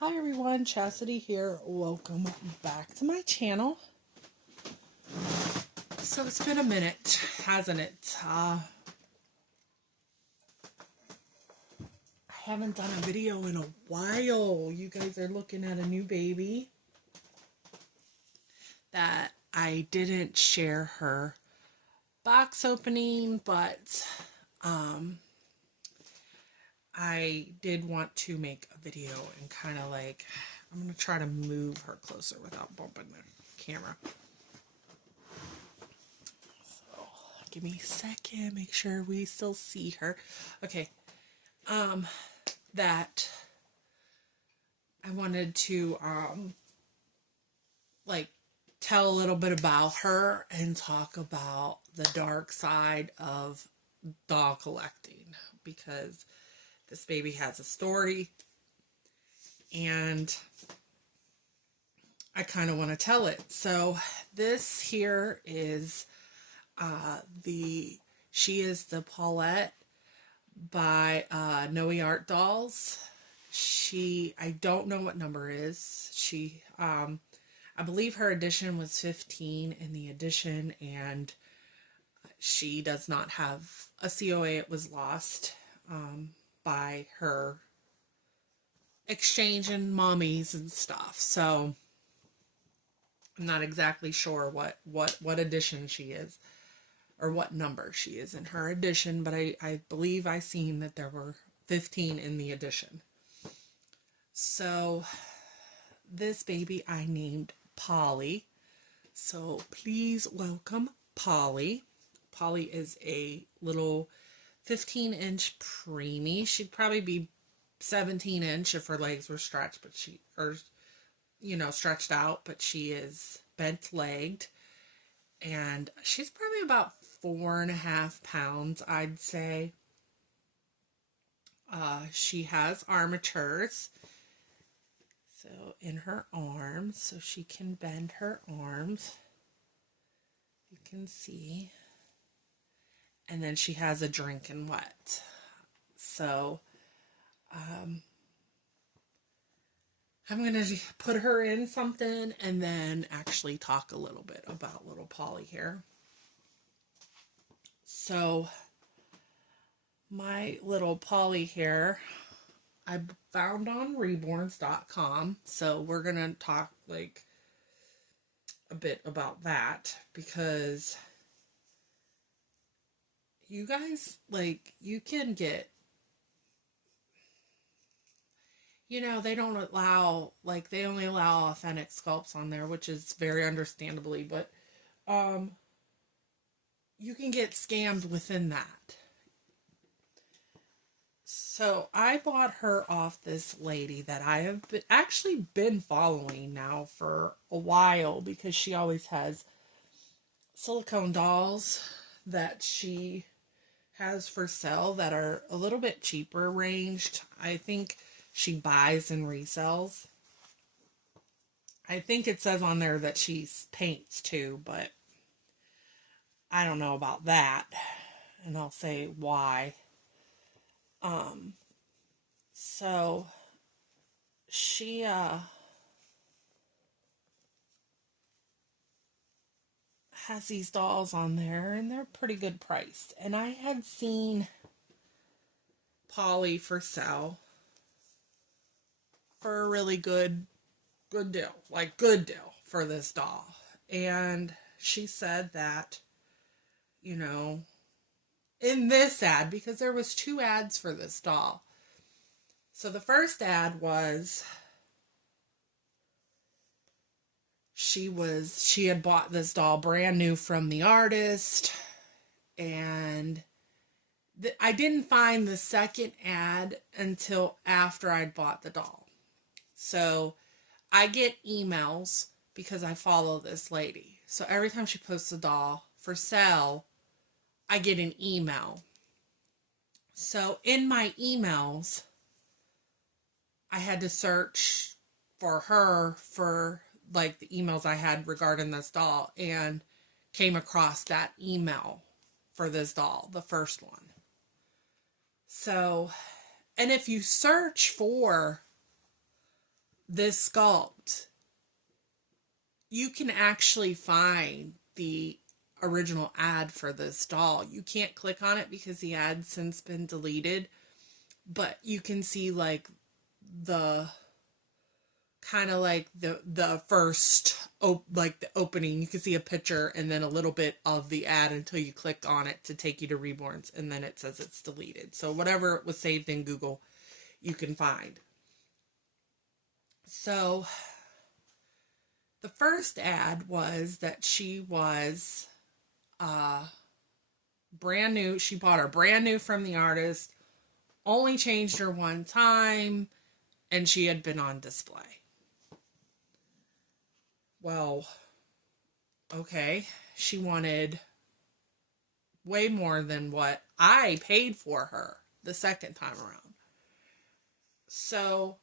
Hi everyone, Chastity here. Welcome back to my channel. So it's been a minute, hasn't it? I haven't done a video in a while. You guys are looking at a new baby that I didn't share her box opening, but I did want to make a video and kind of like, I'm going to try to move her closer without bumping the camera. So, give me a second, make sure we still see her. Okay, that I wanted to, like, tell a little bit about her and talk about the dark side of doll collecting, because this baby has a story and I kind of want to tell it. So this here is she is the Pollette by Noe Art Dolls. I don't know what number is. I believe her edition was 15 in the edition, and she does not have a COA. It was lost by her exchanging mommies and stuff. So I'm not exactly sure what edition she is or what number she is in her edition, but I believe I seen that there were 15 in the edition. So this baby I named Polly. So please welcome Polly. Polly is a little 15-inch preemie. She'd probably be 17-inch if her legs were stretched, but stretched out, but she is bent-legged, and she's probably about 4.5 pounds, I'd say. She has armatures, so in her arms, so she can bend her arms. You can see. And then she has a drinking wet. So, I'm going to put her in something and then actually talk a little bit about little Polly here. So, my little Polly here, I found on reborns.com. So, we're going to talk like a bit about that, because you guys, like, you can get, they don't allow, like, they only allow authentic sculpts on there, which is very understandably, but you can get scammed within that. So I bought her off this lady that I have actually been following now for a while, because she always has silicone dolls that she has for sale that are a little bit cheaper ranged. I think she buys and resells. I think it says on there that she paints too, but I don't know about that, and I'll say why. So she has these dolls on there, and they're pretty good priced. And I had seen Polly for sale for a really good deal, like good deal for this doll. And she said that, in this ad, because there was 2 ads for this doll. So the first ad was she had bought this doll brand new from the artist, and I didn't find the second ad until after I'd bought the doll. So I get emails because I follow this lady. So every time she posts a doll for sale, I get an email. So in my emails, I had to search for her for like the emails I had regarding this doll, and came across that email for this doll, the first one. So, and if you search for this Sculpt, you can actually find the original ad for this doll. You can't click on it because the ad's since been deleted, but you can see like the kind of like the first like the opening. You can see a picture and then a little bit of the ad until you click on it to take you to Reborns, and then it says it's deleted. So whatever was saved in Google, you can find. So the first ad was that she was brand new. She bought her brand new from the artist, only changed her one time, and she had been on display. Well, okay, she wanted way more than what I paid for her the second time around. So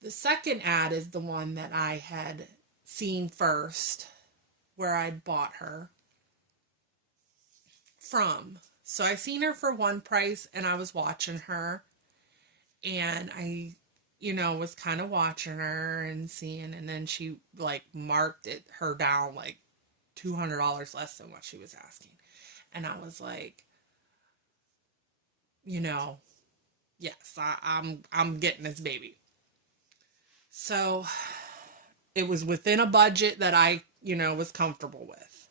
the second ad is the one that I had seen first, where I bought her from. So I seen her for one price, and I was watching her, and I, was kind of watching her and seeing, and then she like marked her down like $200 less than what she was asking. And I was like, yes, I'm getting this baby. So it was within a budget that I, was comfortable with.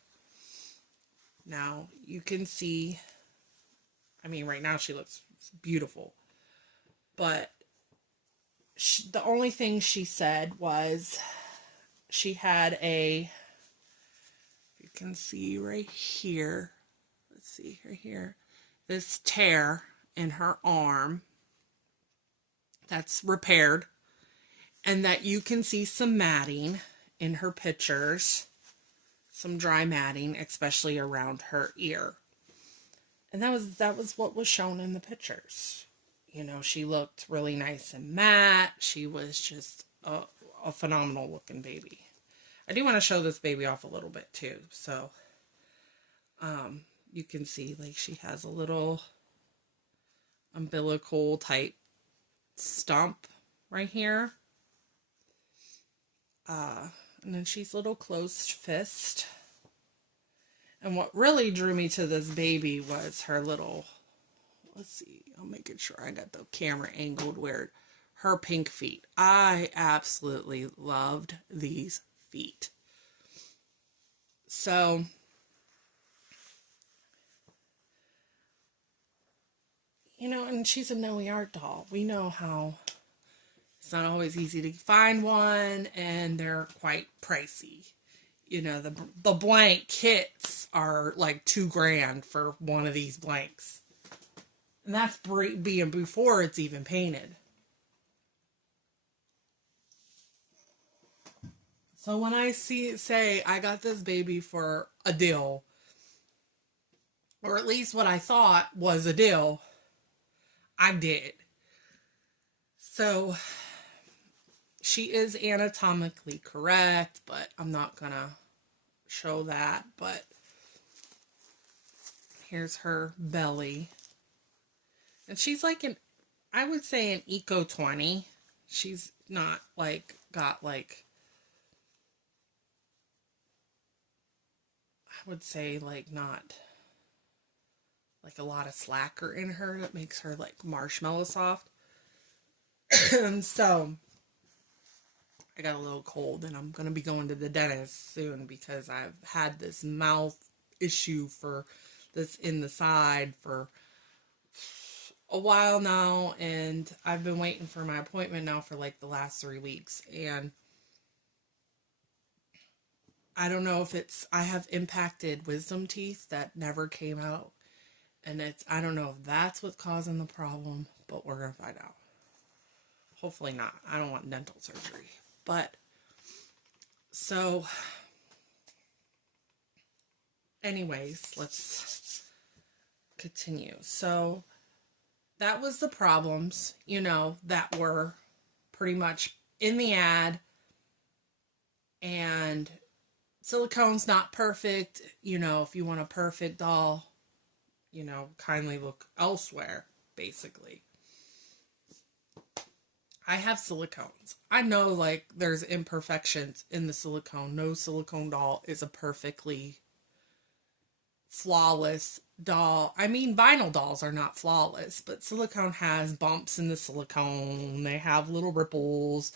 Now you can see, right now she looks beautiful, but the only thing she said was she had you can see right here, let's see right here, this tear in her arm that's repaired, and that you can see some matting in her pictures, some dry matting, especially around her ear. And that was what was shown in the pictures. She looked really nice and matte. She was just a phenomenal looking baby. I do want to show this baby off a little bit too. So, you can see like she has a little umbilical type stump right here. And then she's a little closed fist. And what really drew me to this baby was her little, let's see, I'm making sure I got the camera angled where her pink feet. I absolutely loved these feet. So, and she's a Noe Art doll. We know how it's not always easy to find one, and they're quite pricey. The blank kits are like $2,000 for one of these blanks. And that's being before it's even painted. So when I say I got this baby for a deal, or at least what I thought was a deal, I did. So she is anatomically correct, but I'm not gonna show that. But here's her belly. And she's like I would say an Eco 20. She's not like got like, I would say like not like a lot of slacker in her that makes her like marshmallow soft. So I got a little cold, and I'm going to be going to the dentist soon because I've had this mouth issue for this in the side for a while now, and I've been waiting for my appointment now for like the last 3 weeks, and I don't know if I have impacted wisdom teeth that never came out, and I don't know if that's what's causing the problem, but we're going to find out. Hopefully not. I don't want dental surgery. But, so, anyways, let's continue. So, that was the problems, that were pretty much in the ad. And silicone's not perfect. If you want a perfect doll, kindly look elsewhere, basically. I have silicones. I know like there's imperfections in the silicone. No silicone doll is a perfectly flawless doll. I mean, vinyl dolls are not flawless, but silicone has bumps in the silicone. They have little ripples.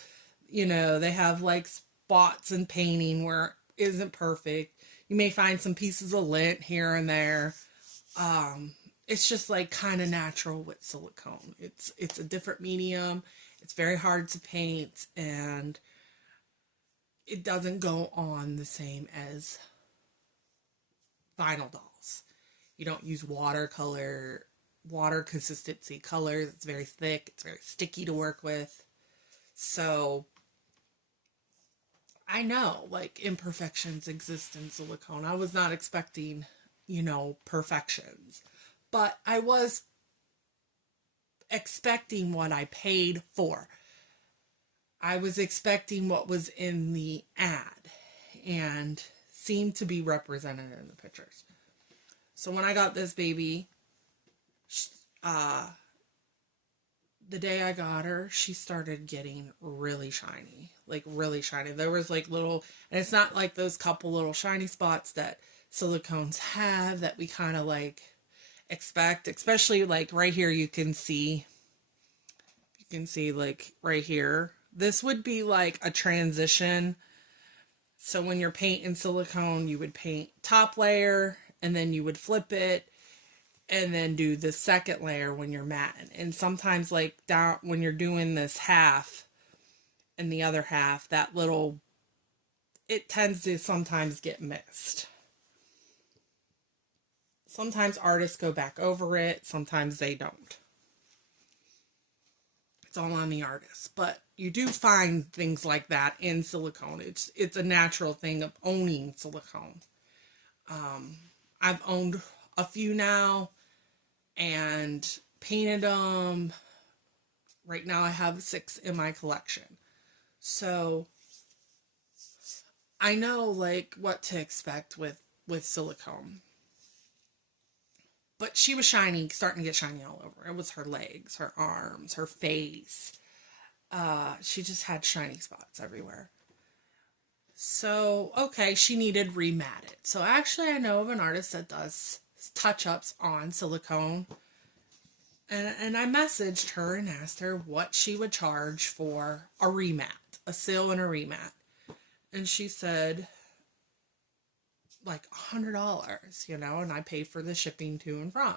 They have like spots and painting where it isn't perfect. You may find some pieces of lint here and there. Um, it's just like kind of natural with silicone. It's a different medium. It's very hard to paint and it doesn't go on the same as vinyl dolls. You don't use water consistency colors. It's very thick. It's very sticky to work with. So I know like imperfections exist in silicone. I was not expecting, perfections, but I was expecting what I paid for. I was expecting what was in the ad and seemed to be represented in the pictures. So when I got this baby, uh, the day I got her, she started getting really shiny, like really shiny. There was like little, and it's not like those couple little shiny spots that silicones have that we kind of like expect, especially like right here. You can see like right here. This would be like a transition. So when you're painting silicone, you would paint top layer and then you would flip it and then do the second layer when you're matting. And sometimes like down when you're doing this half and the other half, it tends to sometimes get missed. Sometimes artists go back over it, sometimes they don't. It's all on the artist. But you do find things like that in silicone. It's a natural thing of owning silicone. I've owned a few now and painted them. Right now I have 6 in my collection. So I know like what to expect with silicone. But she was shiny, starting to get shiny all over. It was her legs, her arms, her face. She just had shiny spots everywhere. So, okay, she needed rematted. So actually I know of an artist that does touch-ups on silicone. And I messaged her and asked her what she would charge for a remat, a sil and a remat. And she said like $100, and I pay for the shipping to and from.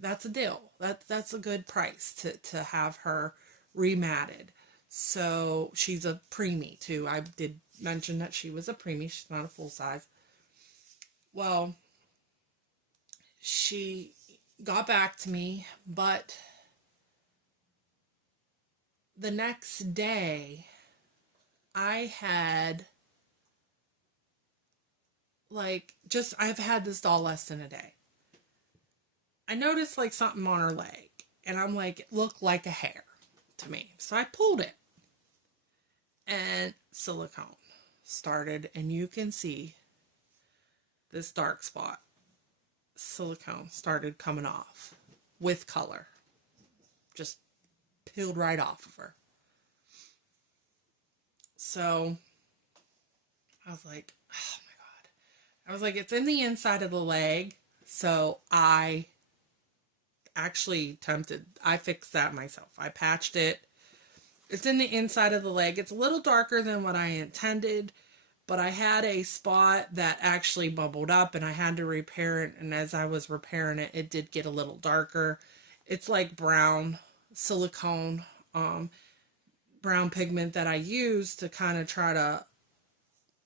That's a deal. That's a good price to have her rematted. So she's a preemie too. I did mention that she was a preemie. She's not a full size. Well, she got back to me, but the next day I had I've had this doll less than a day. I noticed like something on her leg and I'm like, it looked like a hair to me. So I pulled it and silicone started, and you can see this dark spot. Silicone started coming off with color. Just peeled right off of her. So I was like, oh my God. I was like, it's in the inside of the leg. So I fixed that myself. I patched it. It's in the inside of the leg. It's a little darker than what I intended, but I had a spot that actually bubbled up and I had to repair it. And as I was repairing it, it did get a little darker. It's like brown silicone, brown pigment that I use to kind of try to,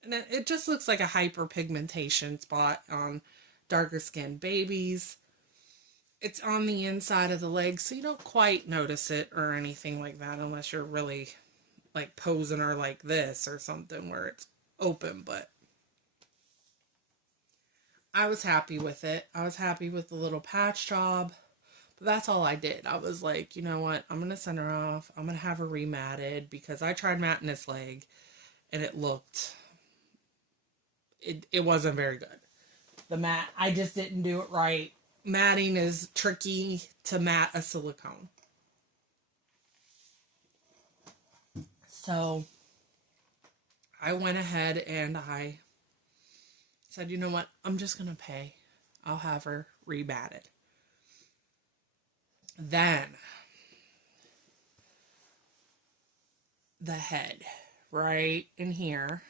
and it just looks like a hyperpigmentation spot on darker skinned babies. It's on the inside of the leg, so you don't quite notice it or anything like that unless you're really like posing her like this or something where it's open. But I was happy with it. I was happy with the little patch job. But that's all I did. I was like, you know what? I'm going to send her off. I'm going to have her rematted because I tried matting this leg and it wasn't very good. The mat, I just didn't do it right. Matting is tricky to mat a silicone. So I went ahead and I said, you know what? I'm just going to pay. I'll have her rebatted. Then the head right in here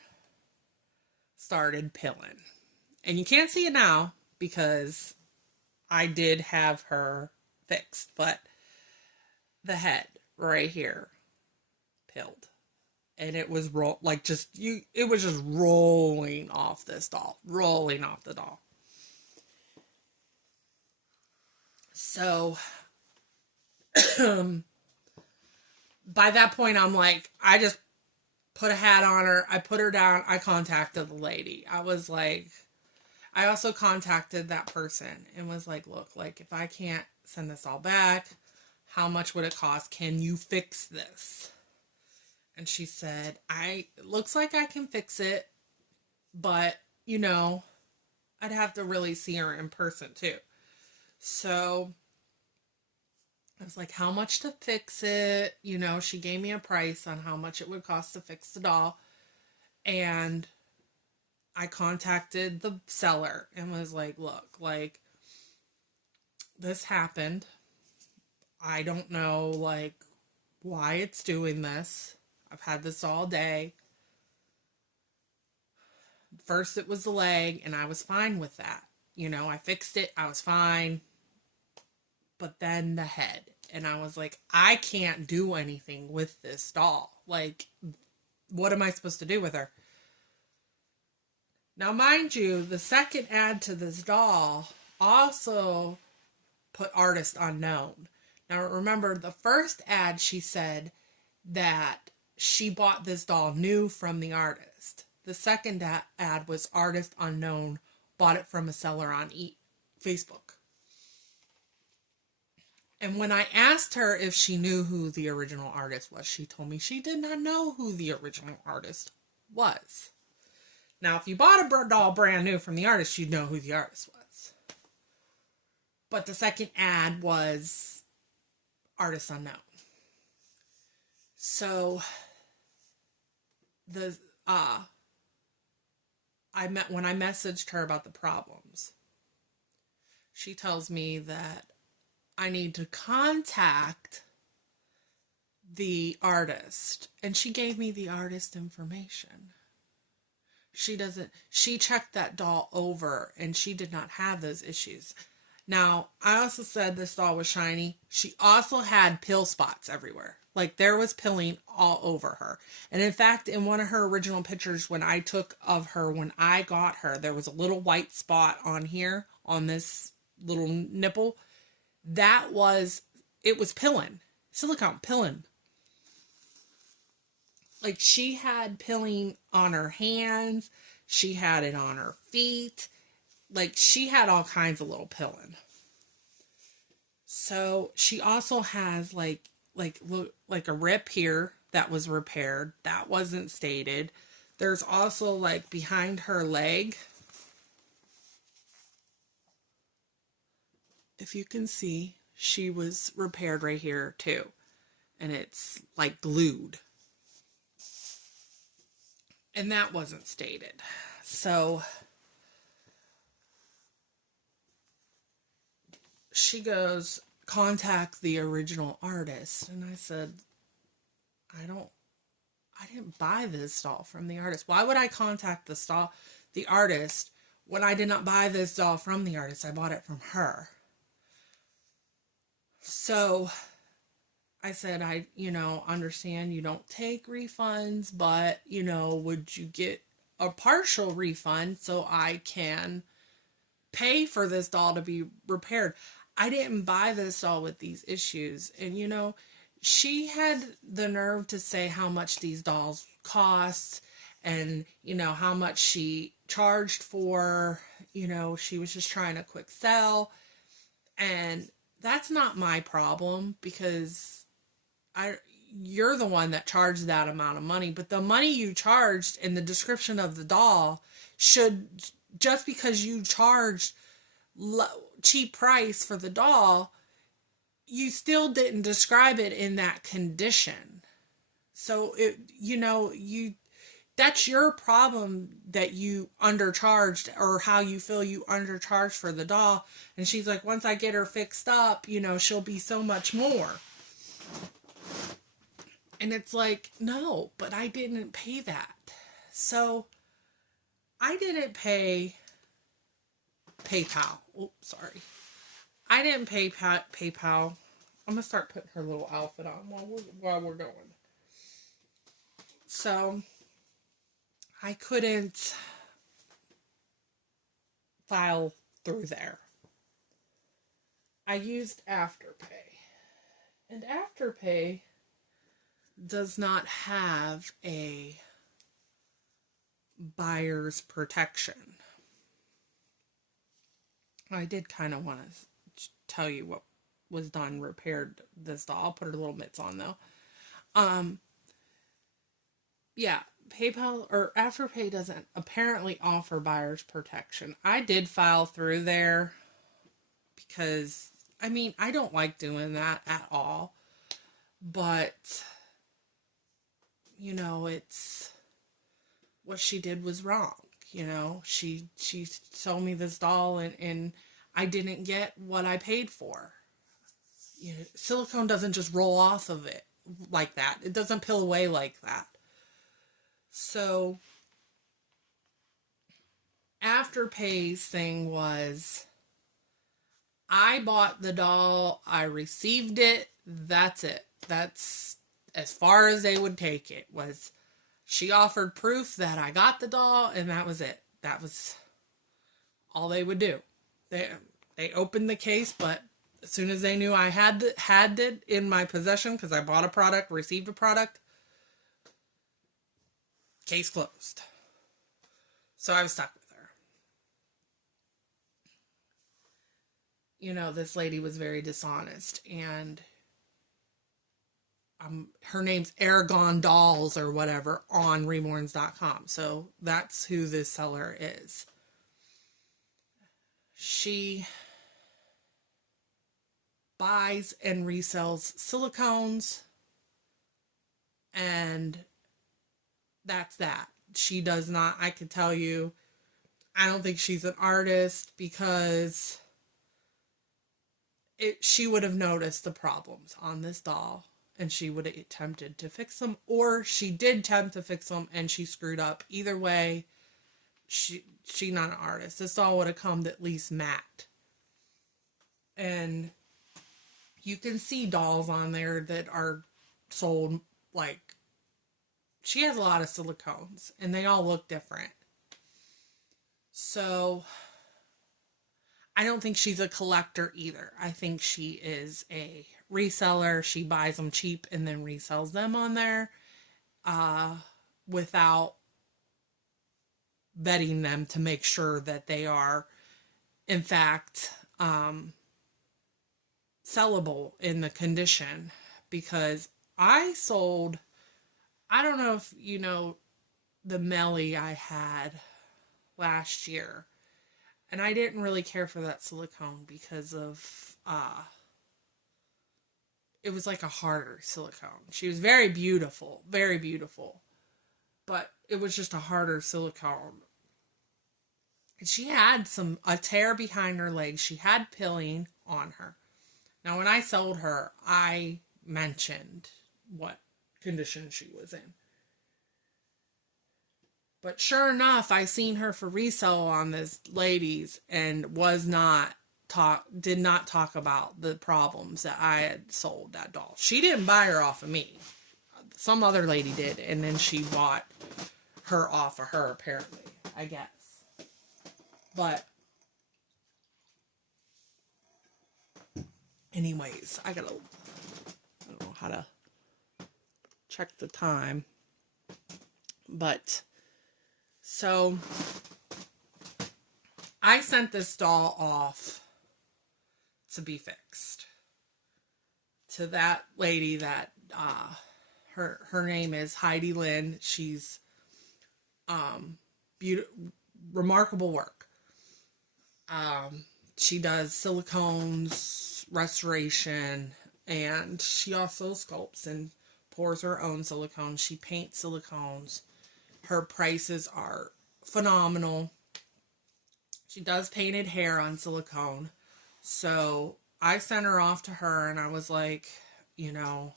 started pilling. And you can't see it now because I did have her fixed, but the head right here pilled. And it was it was just rolling off this doll, rolling off the doll. So by that point, I'm like, I just put a hat on her. I put her down. I contacted the lady. I was like, I also contacted that person and was like, look, like if I can't send this all back, how much would it cost? Can you fix this? And she said, it looks like I can fix it, but, you know, I'd have to really see her in person too. So I was like, how much to fix it? You know, she gave me a price on how much it would cost to fix the doll. And I contacted the seller and was like, look, like, this happened. I don't know, like, why it's doing this. I've had this all day. First it was the leg, and I was fine with that. You know, I fixed it. I was fine. But then the head. And I was like, I can't do anything with this doll. Like, what am I supposed to do with her? Now, mind you, the second ad to this doll also put artist unknown. Now, remember, the first ad, she said that she bought this doll new from the artist. The second ad was artist unknown, bought it from a seller on Facebook. And when I asked her if she knew who the original artist was, she told me she did not know who the original artist was. Now, if you bought a doll brand new from the artist, you'd know who the artist was. But the second ad was artist unknown. So when I messaged her about the problems, she tells me that I need to contact the artist, and she gave me the artist information. She checked that doll over and she did not have those issues. Now, I also said this doll was shiny. She also had pill spots everywhere. Like, there was pilling all over her. And in fact, in one of her original pictures when I took of her when I got her, there was a little white spot on here, on this little nipple. It was pilling. Silicone pilling. Like, she had pilling on her hands. She had it on her feet. Like, she had all kinds of little pilling. So, she also has, like a rip here that was repaired. That wasn't stated. There's also, like, behind her leg. If you can see, she was repaired right here, too. And it's, like, glued. And that wasn't stated. So she goes, contact the original artist. And I said, I didn't buy this doll from the artist. Why would I contact the artist when I did not buy this doll from the artist? I bought it from her. So I said, I understand you don't take refunds, but, would you get a partial refund so I can pay for this doll to be repaired? I didn't buy this doll with these issues. And, she had the nerve to say how much these dolls cost and, how much she charged for, she was just trying a quick sell. And that's not my problem because you're the one that charged that amount of money, but the money you charged in the description of the doll should, just because you charged cheap price for the doll, you still didn't describe it in that condition. So that's your problem, that you undercharged, or how you feel you undercharged for the doll. And she's like, once I get her fixed up, she'll be so much more. And it's like, no, but I didn't pay that. So I didn't pay PayPal. Oops, sorry. I didn't pay PayPal. I'm going to start putting her little outfit on while we're going. So I couldn't file through there. I used Afterpay. And Afterpay does not have a buyer's protection. I did kind of want to tell you what was done, repaired this doll. I'll put her little mitts on though. Yeah, PayPal or Afterpay doesn't apparently offer buyer's protection. I did file through there because, I don't like doing that at all. But, it's what she did was wrong. She sold me this doll and I didn't get what I paid for. Silicone doesn't just roll off of it like that. It doesn't peel away like that. So Afterpay's thing was, I bought the doll, I received it, that's it. That's as far as they would take it. Was she offered proof that I got the doll, and that was it. That was all they would do. They opened the case, but as soon as they knew I had it in my possession, because I bought a product, received a product, case closed. So I was stuck with her. This lady was very dishonest, and her name's Aragon Dolls or whatever on reborns.com. So that's who this seller is. She buys and resells silicones, and that's that. She does not, I can tell you, I don't think she's an artist, because she would have noticed the problems on this doll, and she would have attempted to fix them, or she did attempt to fix them and she screwed up. Either way, she not an artist. This doll would have come at least matte. And you can see dolls on there that are sold, like, she has a lot of silicones and they all look different. So I don't think she's a collector either. I think she is a reseller. She buys them cheap and then resells them on there without vetting them to make sure that they are, in fact, sellable in the condition. Because I sold, I don't know if you know the Melly I had last year. And I didn't really care for that silicone because of, it was like a harder silicone. She was very beautiful, but it was just a harder silicone. And she had a tear behind her leg. She had pilling on her. Now, when I sold her, I mentioned what condition she was in. But sure enough, I seen her for resale on this ladies and did not talk about the problems that I had sold that doll. She didn't buy her off of me. Some other lady did, and then she bought her off of her, apparently, I guess. But anyways, I don't know how to check the time. But so I sent this doll off to be fixed to that lady that her name is Heidi Lynn. She's remarkable work. She does silicones, restoration, and she also sculpts and pours her own silicone. She paints silicones. Her prices are phenomenal. She does painted hair on silicone. So I sent her off to her and I was like, you know,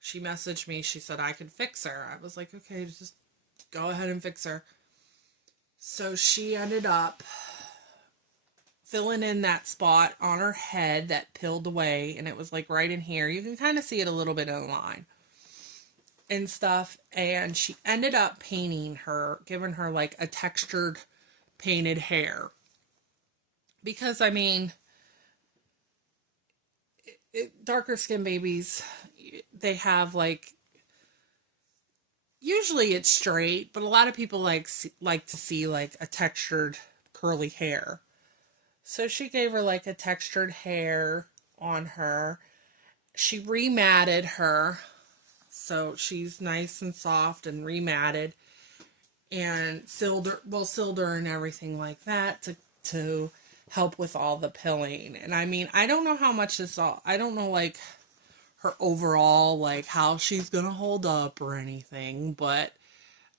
she messaged me. She said I could fix her. I was like, okay, just go ahead and fix her. So she ended up filling in that spot on her head that peeled away, and it was like right in here. You can kind of see it a little bit in the line and stuff. And she ended up painting her, giving her like a textured painted hair. Because, I mean, darker skin babies, they have like, usually it's straight, but a lot of people like to see like a textured curly hair. So she gave her like a textured hair on her. She rematted her, so she's nice and soft and rematted, and sealed her and everything like that to help with all the pilling. And I mean, I don't know how much I don't know like her overall, like how she's gonna hold up or anything, but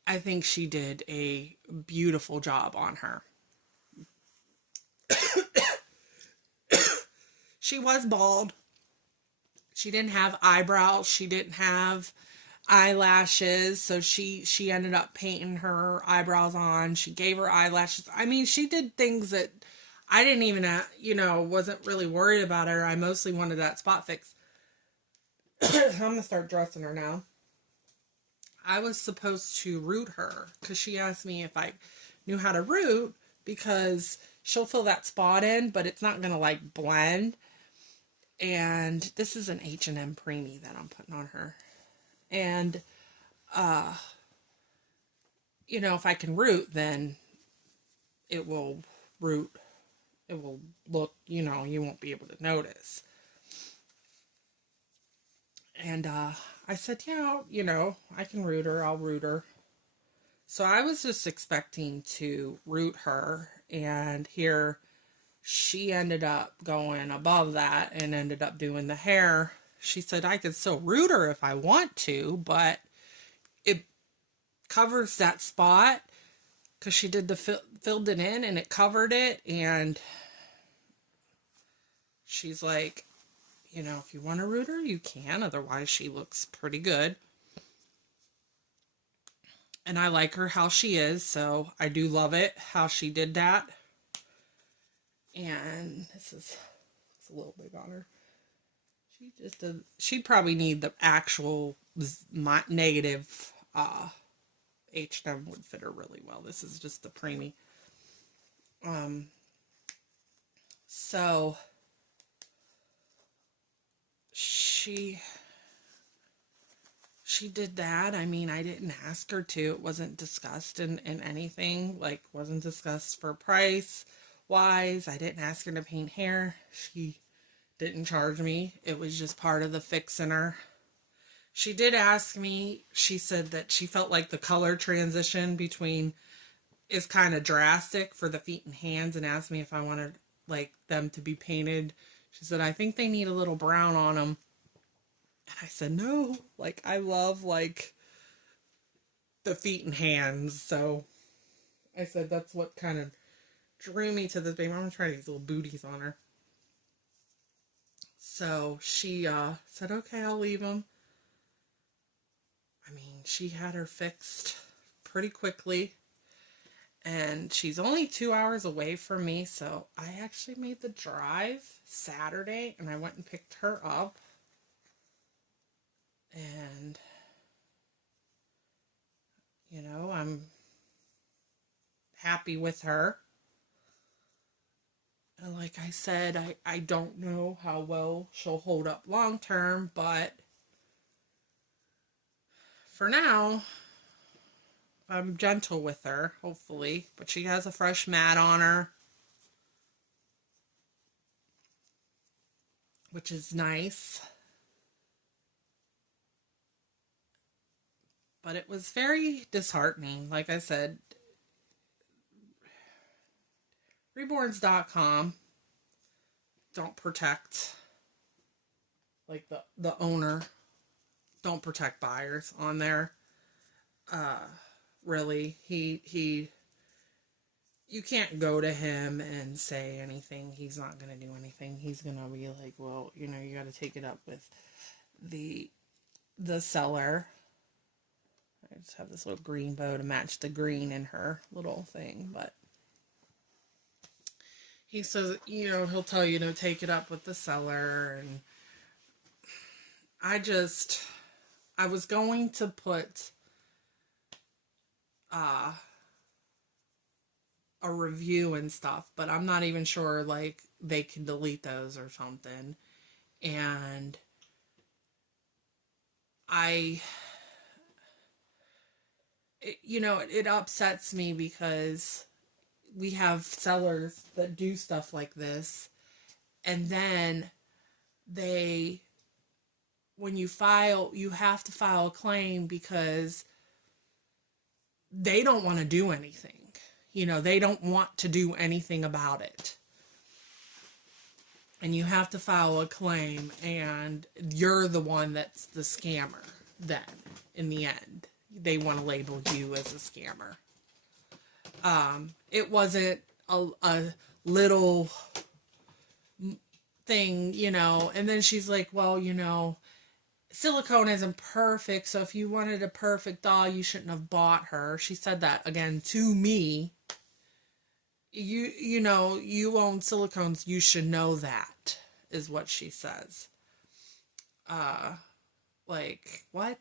I think she did a beautiful job on her. She was bald. She didn't have eyebrows. She didn't have eyelashes. So she ended up painting her eyebrows on. She gave her eyelashes. I mean, she did things that I didn't even, wasn't really worried about her. I mostly wanted that spot fix. I'm going to start dressing her now. I was supposed to root her because she asked me if I knew how to root, because she'll fill that spot in, but it's not going to like blend. And this is an H&M preemie that I'm putting on her. And, if I can root, then it will root. It will look, you won't be able to notice. And I said, I can root her. I'll root her. So I was just expecting to root her. And here she ended up going above that and ended up doing the hair. She said I could still root her if I want to, but it covers that spot because she did filled it in and it covered it. And she's like, if you want to root her, you can. Otherwise, she looks pretty good. And I like her how she is, so I do love it how she did that. And it's a little big on her. She'd probably need the actual negative H&M would fit her really well. This is just the preemie. So she did that. I mean, I didn't ask her to. It wasn't discussed in anything. Like, wasn't discussed for price wise. I didn't ask her to paint hair. She didn't charge me. It was just part of the fixing her. She did ask me, she said that she felt like the color transition between is kind of drastic for the feet and hands, and asked me if I wanted like them to be painted. She said, I think they need a little brown on them. And I said, no, like I love like the feet and hands. So I said, that's what kind of drew me to this baby. I'm going to try these little booties on her. So she said, okay, I'll leave them. I mean, she had her fixed pretty quickly. And she's only 2 hours away from me. So I actually made the drive Saturday. And I went and picked her up. And, I'm happy with her. And like I said, I don't know how well she'll hold up long term, but for now, I'm gentle with her, hopefully. But she has a fresh mat on her, which is nice. But it was very disheartening. Like I said, reborns.com don't protect like the owner don't protect buyers on there. Really, you can't go to him and say anything. He's not going to do anything. He's going to be like, well, you got to take it up with the seller. I just have this little green bow to match the green in her little thing, but he says, he'll tell you to take it up with the seller. And I was going to put a review and stuff, but I'm not even sure, like, they can delete those or something. And it upsets me because we have sellers that do stuff like this, and then when you have to file a claim because they don't want to do anything. They don't want to do anything about it. And you have to file a claim, and you're the one that's the scammer then, in the end. They want to label you as a scammer. It wasn't a little thing, and then she's like, well, silicone isn't perfect, so if you wanted a perfect doll, you shouldn't have bought her. She said that again to me. You own silicones, you should know that, is what she says. Like, what?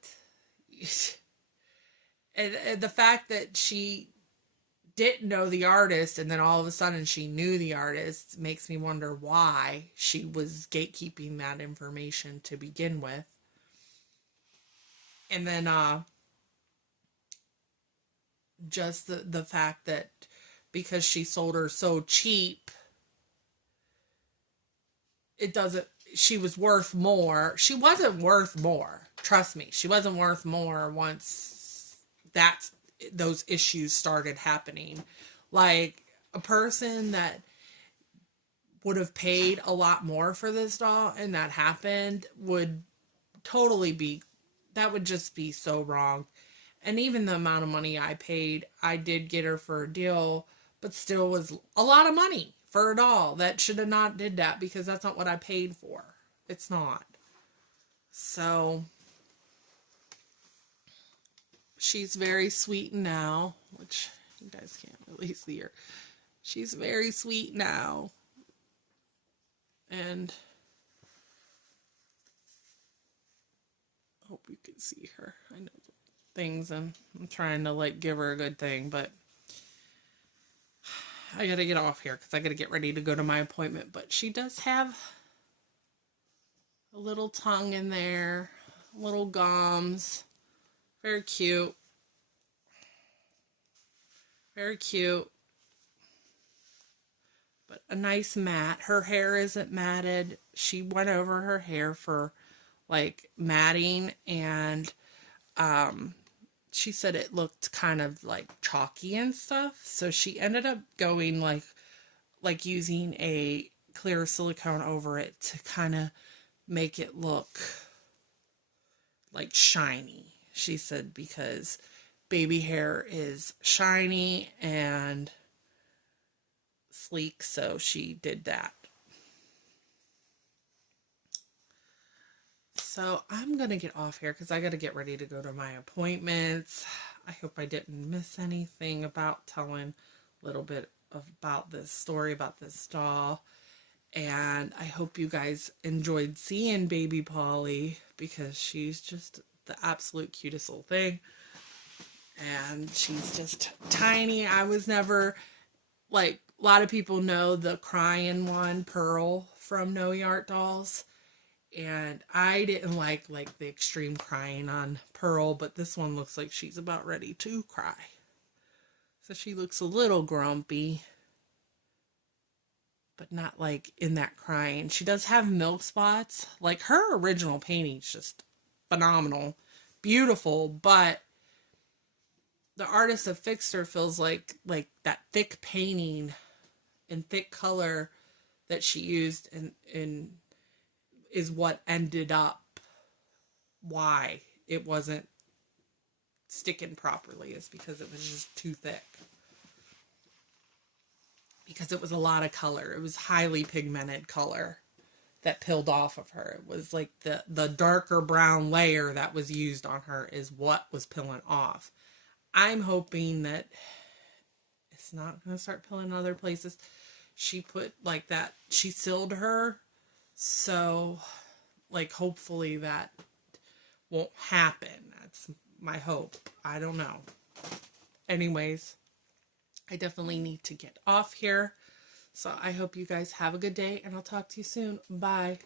And the fact that she didn't know the artist and then all of a sudden she knew the artist makes me wonder why she was gatekeeping that information to begin with. And then just the fact that because she sold her so cheap, she was worth more. She wasn't worth more. Trust me, she wasn't worth more once those issues started happening. Like, a person that would have paid a lot more for this doll and that happened would that would just be so wrong. And even the amount of money I paid, I did get her for a deal, but still was a lot of money for a doll that should have not did that, because that's not what I paid for. It's not. So she's very sweet now, which you guys can't really see her. She's very sweet now. And hope you can see her. I know things, and I'm trying to, like, give her a good thing, but I gotta get off here because I gotta get ready to go to my appointment. But she does have a little tongue in there, little gums. Very cute. Very cute. But a nice mat. Her hair isn't matted. She went over her hair for, like, matting, and she said it looked kind of like chalky and stuff. So she ended up going like using a clear silicone over it to kind of make it look like shiny. She said because baby hair is shiny and sleek, so she did that. So I'm going to get off here because I got to get ready to go to my appointments. I hope I didn't miss anything about telling a little bit about this story about this doll. And I hope you guys enjoyed seeing baby Polly, because she's just the absolute cutest little thing. And she's just tiny. I was never, like, a lot of people know the crying one, Pearl, from No Yart Dolls. And I didn't like the extreme crying on Pearl, but this one looks like she's about ready to cry. So she looks a little grumpy, but not like in that crying. She does have milk spots. Like, her original painting's just phenomenal, beautiful, but the artist that fixed her feels like that thick painting and thick color that she used in is what ended up why it wasn't sticking properly is because it was just too thick. Because it was a lot of color. It was highly pigmented color that peeled off of her. It was like the darker brown layer that was used on her is what was peeling off. I'm hoping that it's not going to start peeling in other places. She put like that, she sealed her. So like hopefully that won't happen. That's my hope. I don't know. Anyways, I definitely need to get off here. So I hope you guys have a good day, and I'll talk to you soon. Bye.